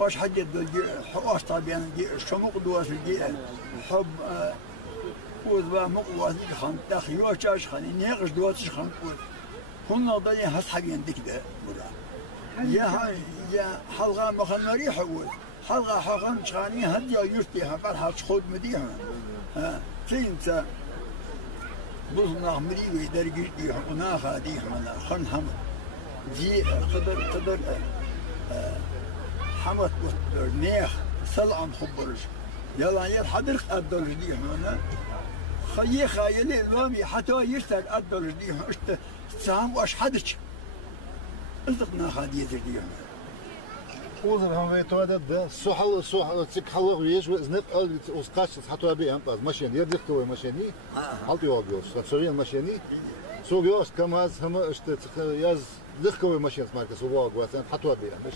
باش حد حواس طبيعي شمق دواس حب وذا مقواس خان تخيو تشاش خان نيغش دواس خان كنا ضلي هسحبين دكده برا يا حلقة مخنا ريح أول حلقة حقن شاني هدي يرتيها قال خود مديها تينتا بوزنا مريوي درجي يحقنا خادي حنا خن حمد جي قدر حمد قدر نيخ سلام خبرش يلا يحضر قدر دي حنا خي خايلي لامي حتى يرتك قدر دي اشت سام واش حدش ازقنا خادي دي وزر هم يتواجد ده سوحل تكحلق ويش وزنق وسقاش حتى بيهم باز ماشين يدخل توي ماشيني حالتي واقيوس تسوين ماشيني سوقيوس كم هذا هم اشت ياز دخل ماشين ماركس واق وثان حتى بيهم مش